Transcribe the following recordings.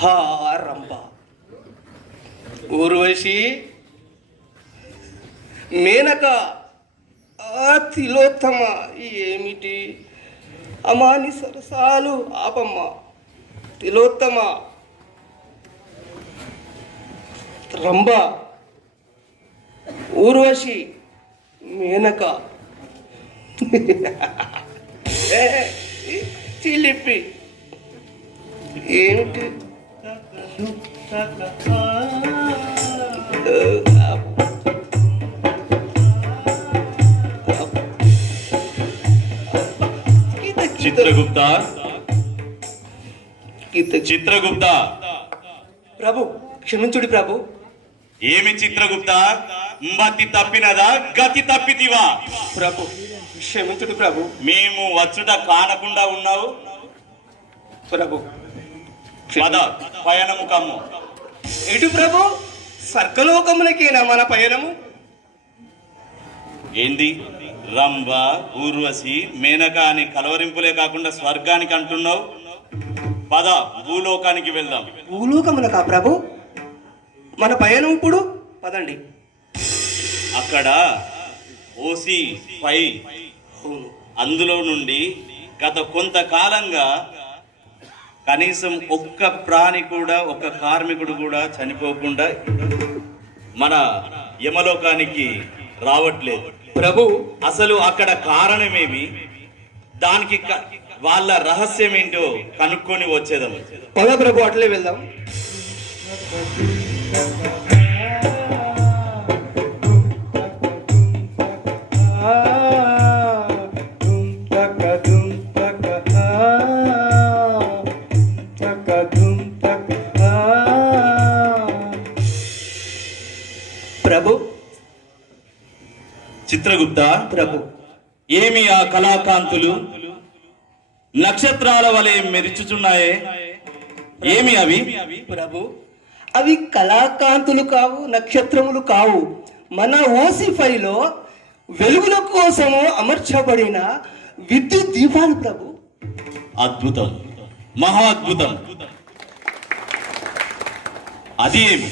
హా రంభ, ఊర్వశి, మేనక, తిలోత్తమ, ఏమిటి అమాని సరసాలు ఆపమ్మ. తిలోత్తమ, రంభ, ఊర్వశి, మేనక, చిలిపి, ఏమిటి చిత్రగుప్త, చిత్రగుప్త. ప్రభు క్షమించుడి ప్రభు. ఏమి చిత్రగుప్త, మతి తప్పినదా, గతి తప్పితివా? ప్రభు క్షమించుడు ప్రభు. మేము వచ్చుట కానకుండా ఉన్నావు. ప్రభు పద పయనము కమ్ము. ఎటు ప్రభు? స్వర్గలోకములకేనా మన పయనము? ఏంది రంభ, ఊర్వశి, మేనక అని కలవరింపులే కాకుండా స్వర్గానికి అంటున్నావు. పద భూలోకానికి వెళ్దాం. భూలోకములకా ప్రభు? మన పయనం ఇప్పుడు పదండి. అక్కడ ఓసి 5 అందులో నుండి గత కొంతకాలంగా కనీసం ఒక్క ప్రాణి కూడా, ఒక్క కార్మికుడు కూడా చనిపోకుండా మన యమలోకానికి రావట్లేదు ప్రభు. అసలు అక్కడ కారణమేమి, దానికి వాళ్ళ రహస్యం ఏంటో కనుక్కొని వచ్చేదాం. పద ప్రభు, అట్లే వెళ్దాం. ప్రభు. చిత్రగుప్త ప్రభు, ఏమి ఆ కళాకాంతులు నక్షత్రాల వలె మెరుచుచున్నాయే, ఏమి అవి? ప్రభు, అవి కళాకాంతులు కావు, నక్షత్రములు కావు. మన ఓసిఫైలో వెలుగుల కోసము అమర్చబడిన విద్యుత్ దీపాలు ప్రభు. అద్భుతం, మహా అద్భుతం. అది ఏమి?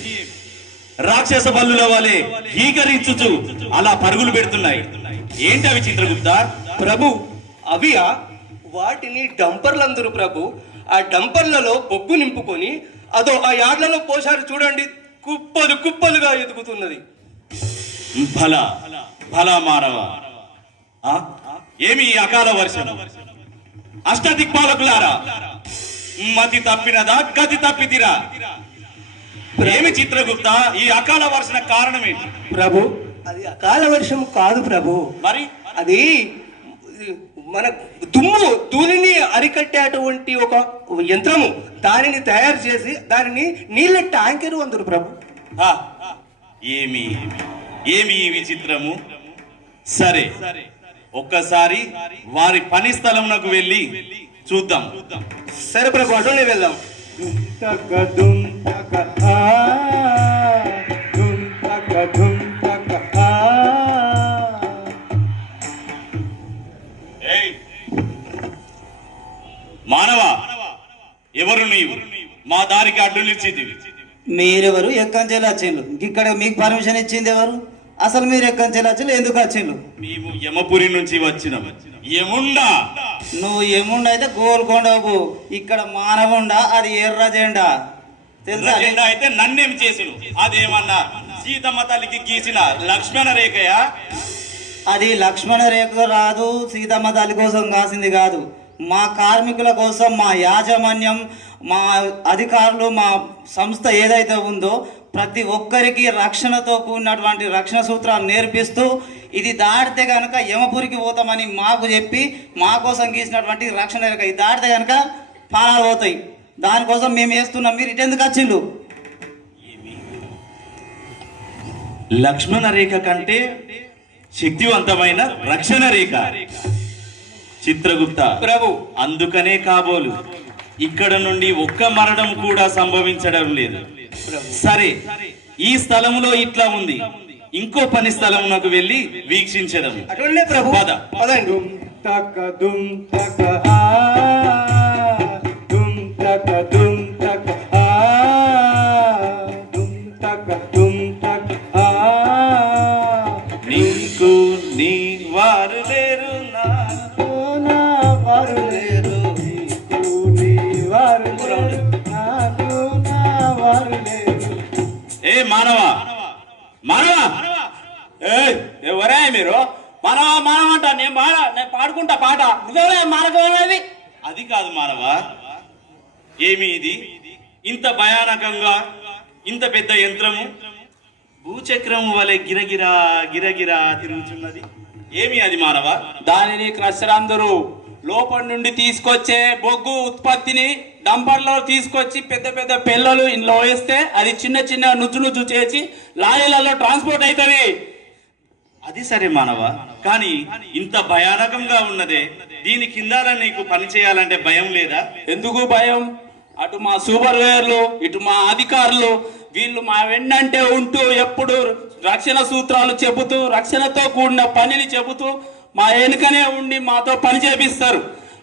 రాక్షస బల్లుల వలె హీకరించుచు అలా పరుగులు పెడుతున్నాయి. ఏంటి అవి చిత్రగుప్త? ప్రభు, అవియా వాటిని డంపర్లందరూ ప్రభు. ఆ డంపర్లలో బొగ్గు నింపుకొని అదో ఆ యార్డ్లలో పోశారు చూడండి, కుప్పలు కుప్పలుగా ఎదుగుతున్నది. భల భల మానవ, ఏమి అకాల వర్షం? అష్టదిక్పాలకులారా, మతి తప్పినదా, గతి తప్పితిరా? ఏమి చిత్రగుప్త, ఈ అకాల వర్షణ కారణం ఏంటి? ప్రభు, అది అకాల వర్షం కాదు ప్రభు. మరి అది మన ధూళిని అరికట్టేటువంటి ఒక యంత్రము. దానిని తయారు చేసి దానిని నీళ్ళ ట్యాంకరు అందరు ప్రభు. ఏమి ఏమి ఈ విచిత్రము? సరే, ఒక్కసారి వారి పని స్థలమునకు వెళ్ళి చూద్దాం. సరే ప్రభు, అటునే వెళ్దాం. మానవ, ఎవరు నీవు? మా దారికి అడ్డు నిలిచింది. మీరెవరు? ఎక్కంచెలు వచ్చిండ్రు? ఇక్కడ మీకు పర్మిషన్ ఇచ్చింది ఎవరు? అసలు మీరు ఎక్కంచెలు వచ్చిండ్రు, ఎందుకు వచ్చిండ్రు? మేము యమపురి నుంచి వచ్చినాం. యముండా? నువ్వు యముండ అయితే గోల్కొండకు, ఇక్కడ మానవుండా, అది ఎర్ర జెండా. తెలుసా? జెండా అయితే నన్నేం చేసిన? అదేమన్నా సీతమ్మ తల్లికి గీసిన లక్ష్మణ రేఖయా? అది లక్ష్మణ రేఖ రాదు, సీతమ్మ తల్లి కోసం కాసింది కాదు. మా కార్మికుల కోసం, మా యాజమాన్యం, మా అధికారులు, మా సంస్థ ఏదైతే ఉందో ప్రతి ఒక్కరికి రక్షణతో కూడినటువంటి రక్షణ సూత్రాలు నేర్పిస్తూ, ఇది దాటితే కనుక యమపురికి పోతామని మాకు చెప్పి మా కోసం గీసినటువంటి రక్షణ రేఖ. ఇది దాటితే కనుక ప్రాణాలు పోతాయి. దానికోసం మేము వేస్తున్నాం. మీరు ఇటెందుకు వచ్చిండు? లక్ష్మణ రేఖ కంటే శక్తివంతమైన రక్షణ రేఖ చిత్రగుప్త ప్రభు. అందుకనే కాబోలు ఇక్కడ నుండి ఒక్క మరణం కూడా సంభవించడం లేదు. సరే, ఈ స్థలములో ఇట్లా ఉంది, ఇంకో పని స్థలమునకు వెళ్ళి వీక్షించడం. అటునే ప్రభు, పద. పదండి. మానవా మానవా ఎవరే మీరు మానవ మానవ అంట నేను పాడుకుంటా పాట నువ్వెవరే మానవమేది అది కాదు మానవా. ఏమి ఇది ఇంత భయానకంగా ఇంత పెద్ద యంత్రము భూచక్రము వలె గిరగిరా గిరగిరా తిరుగుతున్నది, ఏమి అది మానవా? దానిని క్రషర్ అందరూ లోపల నుండి తీసుకొచ్చే బొగ్గు ఉత్పత్తిని డంపర్లో తీసుకొచ్చి పెద్ద పెద్ద పిల్లలు ఇంట్లో వేస్తే అది చిన్న చిన్న నుజ్జు నుజ్జు చేసి లారీలలో ట్రాన్స్పోర్ట్ అవుతుంది. అది సరే మానవా, కానీ ఇంత భయానకంగా ఉన్నదే, దీని కింద నీకు పని చేయాలంటే భయం లేదా? ఎందుకు భయం? అటు మా సూపర్వైజర్లు ఇటు మా అధికారులు వీళ్ళు మా వెన్నంటే ఉంటూ ఎప్పుడు రక్షణ సూత్రాలు చెబుతూ రక్షణతో కూడిన పనిని చెబుతూ మా వెనుకనే ఉండి మాతో పని చేపిస్తారు.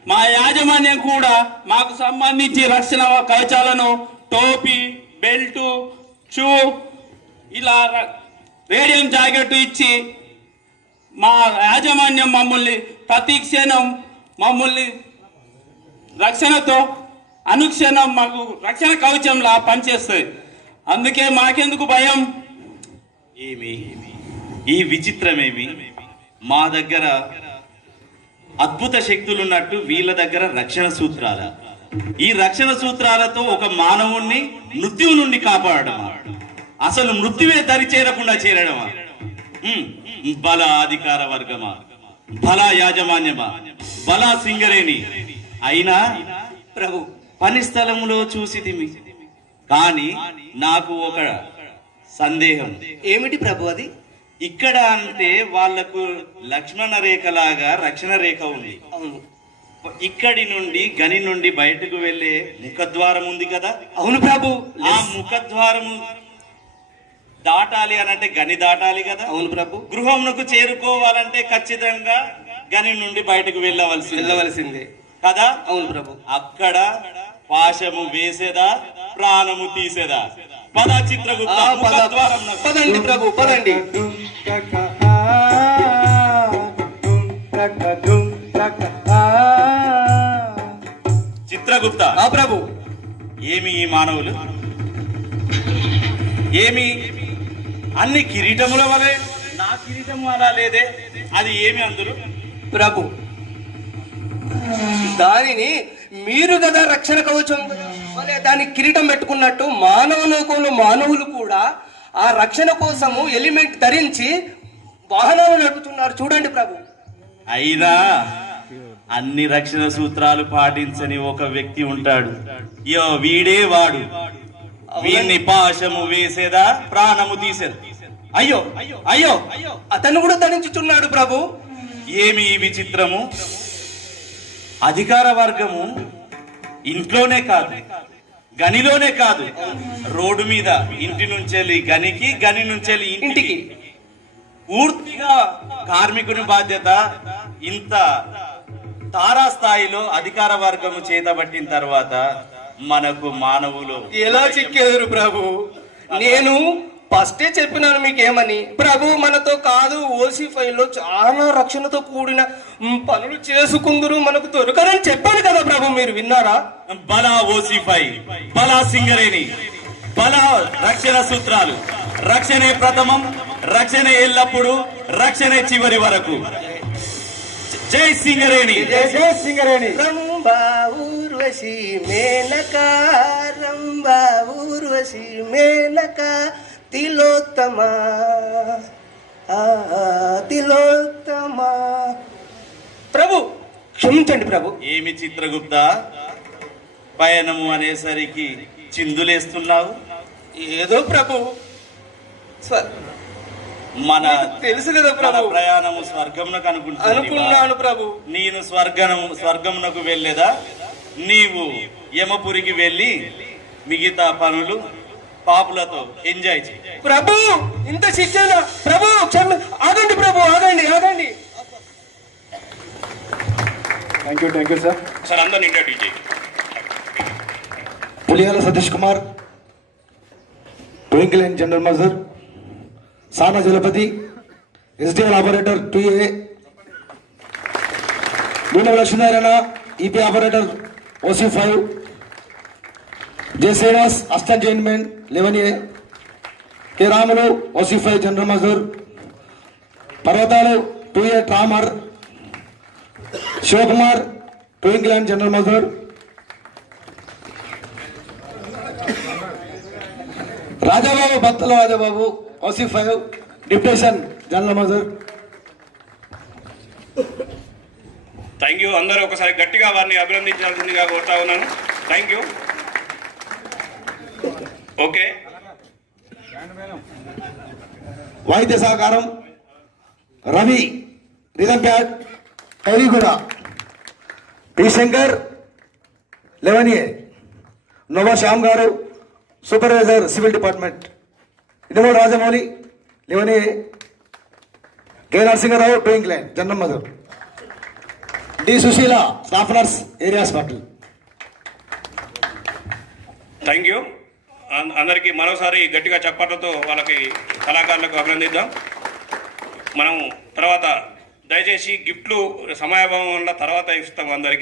మా యాజమాన్యం కూడా మాకు సంబంధించి రక్షణ కవచాలను టోపీ బెల్టు షూ ఇలా రేడియం జాకెట్ ఇచ్చి మా యాజమాన్యం మమ్మల్ని ప్రతి క్షణం మమ్మల్ని రక్షణతో అనుక్షణం మాకు రక్షణ కవచంలా పనిచేస్తుంది. అందుకే మాకెందుకు భయం? ఏమి ఈ విచిత్రమేమి? మా దగ్గర అద్భుత శక్తులు ఉన్నట్టు వీళ్ళ దగ్గర రక్షణ సూత్రాల. ఈ రక్షణ సూత్రాలతో ఒక మానవుణ్ణి మృత్యువు నుండి కాపాడమా? అసలు మృత్యువే దరి చేరకుండా చేరడమా? బల అధికార వర్గమా, బల యాజమాన్యమా, బల సింగరేణి అయినా ప్రభు పని స్థలంలో చూసితిమి. కానీ నాకు ఒక సందేహం. ఏమిటి ప్రభు అది? ఇక్కడ అంటే వాళ్లకు లక్ష్మణ రేఖ లాగా రక్షణ రేఖ ఉంది. అవును. ఇక్కడి నుండి గని నుండి బయటకు వెళ్లే ముఖద్వారం ఉంది కదా. అవును ప్రభు. ఆ ముఖద్వారము దాటాలి అనంటే గని దాటాలి కదా. అవును ప్రభు. గృహమునకు చేరుకోవాలంటే ఖచ్చితంగా గని నుండి బయటకు వెళ్ళవలసిందే కదా. అవును ప్రభు. అక్కడ పాశము వేసేదా ప్రాణము తీసేదా? పద చిత్రగుప్త, ముఖద్వారం నకు. పదండి ప్రభు పదండి. చిత్రగుప్త. ప్రభు. ఏమి ఈ మానవులు? ఏమి అన్ని కిరీటముల వలె నా కిరీటము అలా లేదే, అది ఏమి అందరు? ప్రభు దానిని మీరు కదా రక్షణ కవచం వలె దాని కిరీటం పెట్టుకున్నట్టు మానవ లోకంలో మానవులు కూడా ఆ రక్షణ కోసము ఎలిమెంట్ ధరించి వాహనాలు నడుపుతున్నారు చూడండి ప్రభు. అయినా అన్ని రక్షణ సూత్రాలు పాటించని ఒక వ్యక్తి ఉంటాడు. వీడే వాడు. వీన్ని పాశము వేసేదా ప్రాణము తీసేదా? అయ్యో అయ్యో అతను కూడా ధరించుచున్నాడు ప్రభు. ఏమి ఈ విచిత్రము? అధికార వర్గము ఇంట్లోనే కాదు, గనిలోనే కాదు, రోడ్డు మీద ఇంటి నుంచెల్లి గనికి, గని నుంచెల్లి ఇంటికి పూర్తిగా కార్మికుని బాధ్యత. ఇంత తారాస్థాయిలో అధికార వర్గము చేతబట్టిన తర్వాత మనకు మానవులు ఎలా చిక్కేదురు ప్రభు? నేను ఫస్టే చెప్పినాను మీకేమని. ప్రభు మనతో కాదు, ఓసీ5లో చాలా రక్షణతో కూడిన పనులు చేసుకుందరు, మనకు దొరకరని చెప్పాను కదా ప్రభు. మీరు విన్నారా? బలా ఓసీ5, బలా సింగరేణి, బలా రక్షణ సూత్రాలు. రక్షణే ప్రథమం, రక్షణే ఎల్లప్పుడు, రక్షణే చివరి వరకు. జై సింగరేణి. జై సింగరేణి. రంభా ఊర్వశి మేనక, రంభా ఊర్వశి మేనక, తిలోత్తమ తిలోత్తమ. ప్రభు క్షమించండి ప్రభు. ఏమి చిత్రగుప్త, పయనము అనేసరికి చిందులేస్తున్నావు? ఏదో ప్రభు మన తెలుసు కదా ప్రభు, ప్రయాణము స్వర్గమునకు అనుకున్నాను ప్రభు. నేను స్వర్గమునకు వెళ్ళేదా? నీవు యమపురికి వెళ్ళి మిగతా పనులు పాపులతో ఎంజాయ్ చేయి. ప్రభు ఇంత శిక్షణ ప్రభు. ఆగండి ప్రభు, ఆగండి ఆగండి. Thank you sir. సార్ అందరినీ ఇంటర్వ్యూ చేయి. పులియాల సతీష్ కుమార్, ట్వింకిల్ and general manager, Sana Jalapathi, SDL operator 2A, మూడవ Lakshminarayana, EP operator OC5, J Srinivas, assistant జైన్మెన్ 11A, కె రాములు ఓసిఫై జనరల్ మజూర్, పర్వతాలు 2A ట్రామర్, శివకుమార్ ట్వింక్లాండ్ జనరల్ మజూర్, రాజాబాబు బత్తల రాజాబాబు ఓసిఫై డిప్యూటేషన్ జనరల్ మజూర్. Thank you. అందరూ ఒకసారి గట్టిగా వారిని అభినందించాల్సిందిగా కోరుతా ఉన్నాను. Thank you. ఓకే, వాయిద్య సహకారం Ravi rhythm pad Khairiguda, P Shankar 11A, నోవా శ్యామ్ గారు supervisor civil department, Inumuru Rajamouli 11A, K Narasimharao ట్వింక్లాండ్ జనరల్ మజూర్, D Sushila staff nurse area hospital. Thank you. అందరికీ మరోసారి గట్టిగా చప్పట్లతో వాళ్ళకి కళాకారులకు అభినందిద్దాం. మనం తర్వాత దయచేసి గిఫ్ట్లు సమయాభావం వల్ల తర్వాత ఇస్తాం అందరికీ.